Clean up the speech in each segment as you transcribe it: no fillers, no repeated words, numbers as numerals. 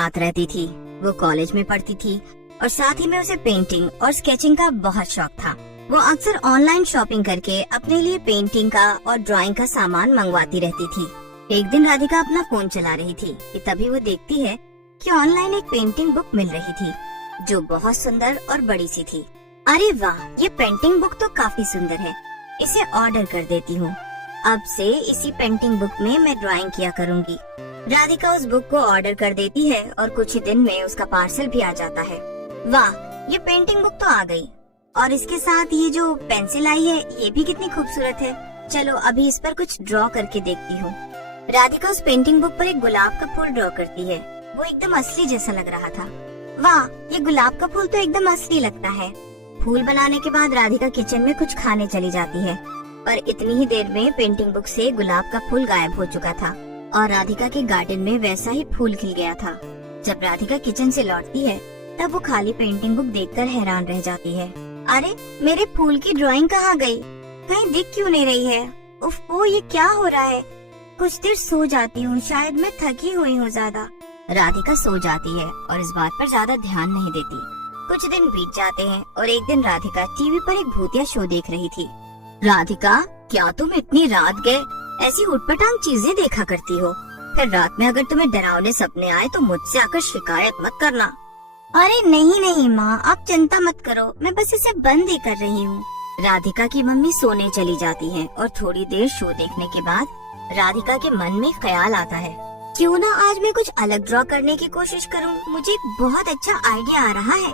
साथ रहती थी। वो कॉलेज में पढ़ती थी और साथ ही में उसे पेंटिंग और स्केचिंग का बहुत शौक था। वो अक्सर ऑनलाइन शॉपिंग करके अपने लिए पेंटिंग का और ड्राइंग का सामान मंगवाती रहती थी। एक दिन राधिका अपना फोन चला रही थी कि तभी वो देखती है कि ऑनलाइन एक पेंटिंग बुक मिल रही थी जो बहुत सुंदर और बड़ी सी थी। अरे वाह, ये पेंटिंग बुक तो काफी सुंदर है, इसे ऑर्डर कर देती हूँ। अब से इसी पेंटिंग बुक में मैं ड्राइंग किया करूँगी। राधिका उस बुक को ऑर्डर कर देती है और कुछ ही दिन में उसका पार्सल भी आ जाता है। वाह, ये पेंटिंग बुक तो आ गई और इसके साथ ये जो पेंसिल आई है ये भी कितनी खूबसूरत है। चलो अभी इस पर कुछ ड्रॉ करके देखती हूँ। राधिका उस पेंटिंग बुक पर एक गुलाब का फूल ड्रॉ करती है। वो एकदम असली जैसा लग रहा था। वाह, ये गुलाब का फूल तो एकदम असली लगता है। फूल बनाने के बाद राधिका किचन में कुछ खाने चली जाती है और इतनी ही देर में पेंटिंग बुक से गुलाब का फूल गायब हो चुका था और राधिका के गार्डन में वैसा ही फूल खिल गया था। जब राधिका किचन से लौटती है तब वो खाली पेंटिंग बुक देखकर हैरान रह जाती है। अरे, मेरे फूल की ड्राइंग कहाँ गई? कहीं दिख क्यों नहीं रही है? उफ, वो ये क्या हो रहा है? कुछ देर सो जाती हूँ, शायद मैं थकी हुई हूँ ज्यादा। राधिका सो जाती है और इस बात पर ज्यादा ध्यान नहीं देती। कुछ दिन बीत जाते हैं और एक दिन राधिका टीवी पर एक भूतिया शो देख रही थी। राधिका, क्या तुम इतनी रात गए ऐसी उटपटांग चीजें देखा करती हो? फिर रात में अगर तुम्हें डरावने सपने आए तो मुझसे आकर शिकायत मत करना। अरे नहीं नहीं माँ, आप चिंता मत करो, मैं बस इसे बंद ही कर रही हूँ। राधिका की मम्मी सोने चली जाती है और थोड़ी देर शो देखने के बाद राधिका के मन में ख्याल आता है, क्यों ना आज मैं कुछ अलग ड्रॉ करने की कोशिश करूँ। मुझे एक बहुत अच्छा आइडिया आ रहा है।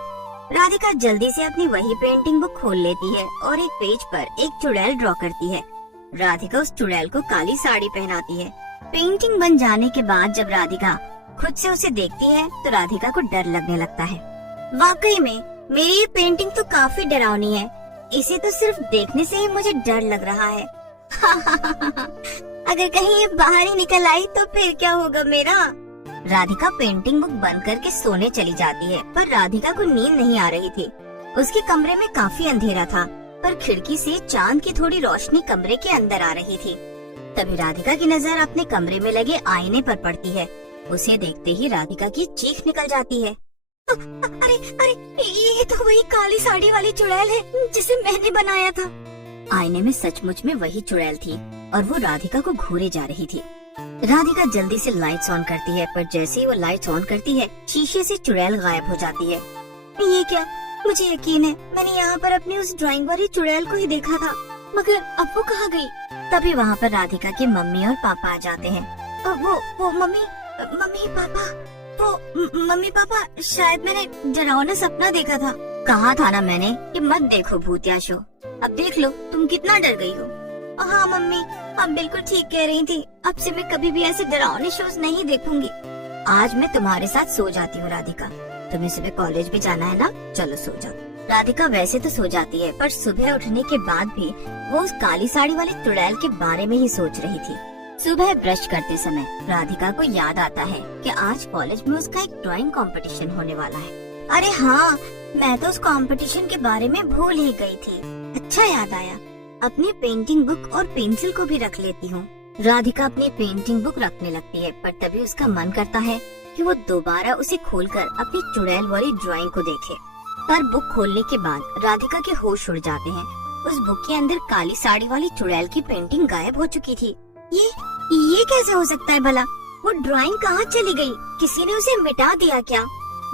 राधिका जल्दी से अपनी वही पेंटिंग बुक खोल लेती है और एक पेज पर एक चुड़ैल ड्रॉ करती है। राधिका उस चुड़ैल को काली साड़ी पहनाती है। पेंटिंग बन जाने के बाद जब राधिका खुद से उसे देखती है तो राधिका को डर लगने लगता है। वाकई में मेरी ये पेंटिंग तो काफी डरावनी है। इसे तो सिर्फ देखने से ही मुझे डर लग रहा है। अगर कहीं ये बाहर ही निकल आई तो फिर क्या होगा मेरा? राधिका पेंटिंग बुक बंद करके सोने चली जाती है, पर राधिका को नींद नहीं आ रही थी। उसके कमरे में काफी अंधेरा था, पर खिड़की से चांद की थोड़ी रोशनी कमरे के अंदर आ रही थी। तभी राधिका की नजर अपने कमरे में लगे आईने पर पड़ती है। उसे देखते ही राधिका की चीख निकल जाती है। अरे अरे, ये तो वही काली साड़ी वाली चुड़ैल है जिसे मैंने बनाया था। आईने में सचमुच में वही चुड़ैल थी और वो राधिका को घूरे जा रही थी। राधिका जल्दी से लाइट्स ऑन करती है, पर जैसे ही वो लाइट्स ऑन करती है शीशे से चुड़ैल गायब हो जाती है। ये क्या? मुझे यकीन है मैंने यहाँ पर अपनी उस ड्राइंग वाली चुड़ैल को ही देखा था, मगर अब वो कहाँ गई? तभी वहाँ पर राधिका के मम्मी और पापा आ जाते हैं। वो मम्मी पापा, शायद मैंने डरावना सपना देखा था। कहा था ना मैंने कि मत देखो भूतिया शो। अब देख लो तुम कितना डर गई हो। हाँ मम्मी, आप बिल्कुल ठीक कह रही थी। अब से मैं कभी भी ऐसे डरावने शोज नहीं देखूंगी। आज मैं तुम्हारे साथ सो जाती हूँ राधिका। तुम्हें सुबह कॉलेज भी जाना है ना, चलो सो जाओ। राधिका वैसे तो सो जाती है, पर सुबह उठने के बाद भी वो उस काली साड़ी वाली चुड़ैल के बारे में ही सोच रही थी। सुबह ब्रश करते समय राधिका को याद आता है कि आज कॉलेज में उसका एक ड्राइंग कंपटीशन होने वाला है। अरे हाँ, मैं तो उस कंपटीशन के बारे में भूल ही गई थी। अच्छा याद आया, अपनी पेंटिंग बुक और पेंसिल को भी रख लेती हूँ। राधिका अपनी पेंटिंग बुक रखने लगती है, पर तभी उसका मन करता है कि वो दोबारा उसे खोलकर अपनी चुड़ैल वाली ड्राइंग को देखे। पर बुक खोलने के बाद राधिका के होश उड़ जाते हैं। उस बुक के अंदर काली साड़ी वाली चुड़ैल की पेंटिंग गायब हो चुकी थी। ये कैसे हो सकता है भला? वो ड्राइंग कहाँ चली गई? किसी ने उसे मिटा दिया क्या,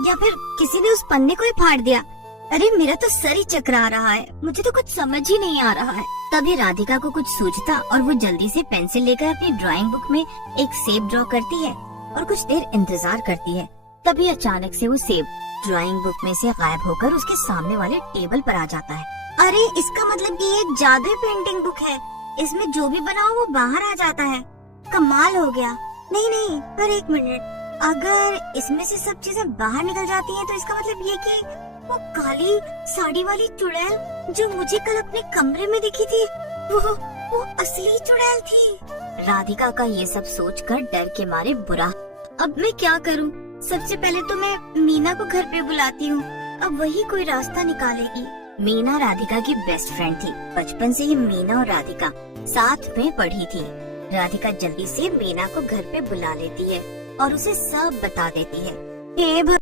या फिर किसी ने उस पन्ने को ही फाड़ दिया? अरे मेरा तो सर ही चकरा रहा है, मुझे तो कुछ समझ ही नहीं आ रहा है। तभी राधिका को कुछ सूझता और वो जल्दी से पेंसिल लेकर अपनी ड्राइंग बुक में एक सेब ड्रॉ करती है और कुछ देर इंतजार करती है। तभी अचानक से वो सेब ड्राइंग बुक में से गायब होकर उसके सामने वाले टेबल पर आ जाता है। अरे इसका मतलब कि ये जादुई पेंटिंग बुक है, इसमें जो भी बनाओ वो बाहर आ जाता है। कमाल हो गया। नहीं, पर एक मिनट, अगर इसमें से सब चीजें बाहर निकल जाती हैं तो इसका मतलब ये कि वो काली साड़ी वाली चुड़ैल जो मुझे कल अपने कमरे में दिखी थी वो असली चुड़ैल थी। राधिका का ये सब सोचकर डर के मारे बुरा। अब मैं क्या करूं? सबसे पहले तो मैं मीना को घर पे बुलाती हूँ, अब वही कोई रास्ता निकालेगी। मीना राधिका की बेस्ट फ्रेंड थी। बचपन से ही मीना और राधिका साथ में पढ़ी थी। राधिका जल्दी से मीना को घर पे बुला लेती है और उसे सब बता देती है। हे